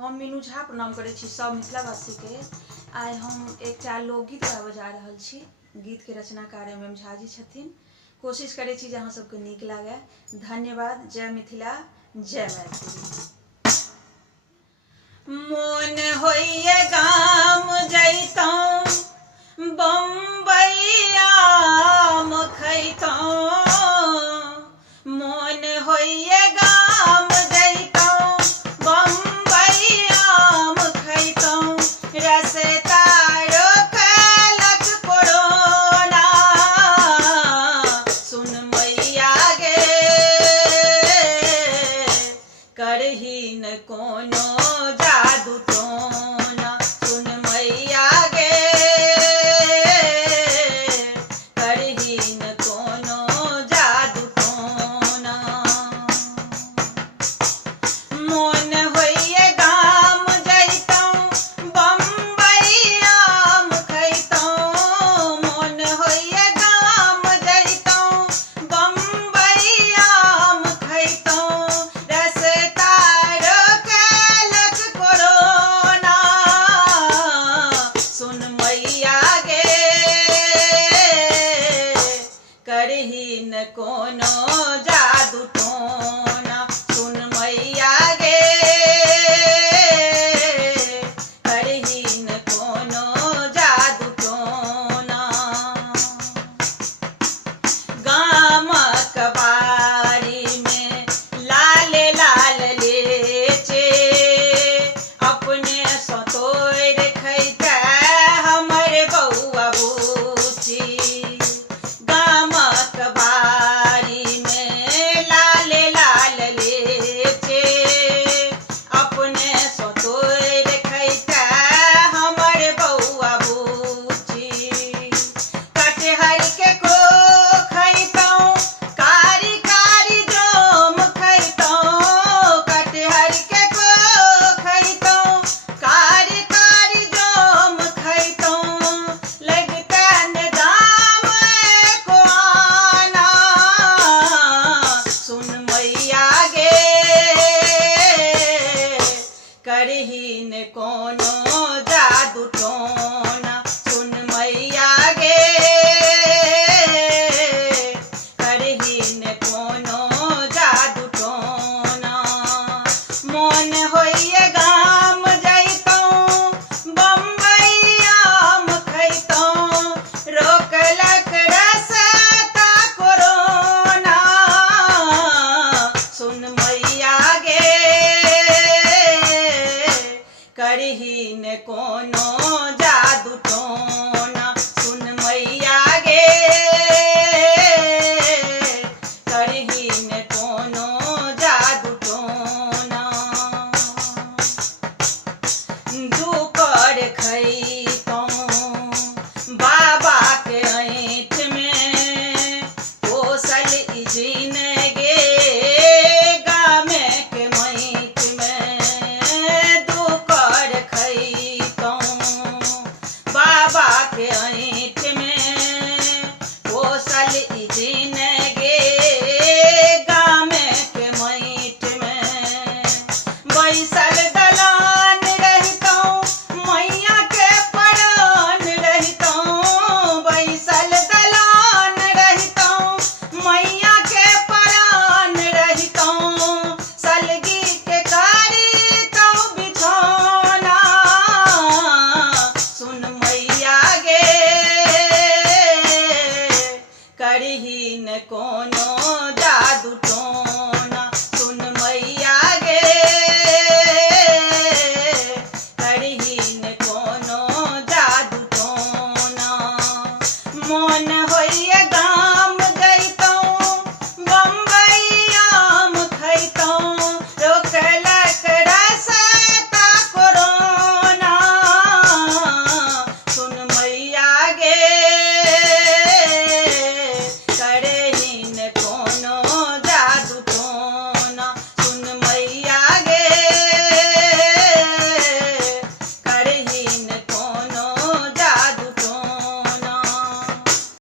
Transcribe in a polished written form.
हम मीनू झा प्रणाम करे छी सब मिथिलावासी के। आइ हम एकटा लोकगीत बजा रहल छी। गीत के रचनाकार एम झा जी छथिन। कोशिश करे छी जे अहाँ सबके नीक लागे। धन्यवाद। जय मिथिला, जय मैथिली। मोन होइए गाम जैतौं बम्बई आम खैतौं। मोन होइए गाम जैतौं बम्बई आम खैतौं। रस्ता रोकलक कोरोना, सुन मैया गे करही न कोनो जादू टोना। सुन मैया गे करही न कोनो जादू टोना। मोन होइए गाम जैतौं बम्बई आम खैतौं। मोन होइए गाम जैतौं बम्बई आम खैतौं। रस्ता रोकलक कोरोना, सुन मैया गे करही न कोनो जादू टोना। सुन मैया गे करही न कोनो जादू टोना। गामक बारी में लाल लाल लेचे, अपने सँ तोड़ि खैते हमर बौआ बूची। गामक बारी में लाल लाल लेचे, अपने सँ तोड़ि खैते हमर बौआ बूची। कटहर के को खैतौं कारी कारी जोम खैतौं। कटहर के को खैतौं कारी कारी जोम खैतौं। लगते न दाम एको आना, सुन मैया गे करही न कोनो जादू टोना। सुन मैया गे करही न कोनो जादू टोना। मोन होइए गाम जैतौं बम्बई आम खैतौं। रोकलक रस्ता कोरोना, सुन मैया गे करही न कोनो जादू टोना। सुन मैया गे करही न कोनो जादू टोना। दुपर खैतौं बाबा के ऐंठ में, पोसल ई जिनगे गामे के मैठ में। दुपर खैतौं बाबा के ऐंठ में, पोसल ई जिनगे गामे के मैठ में। बैसल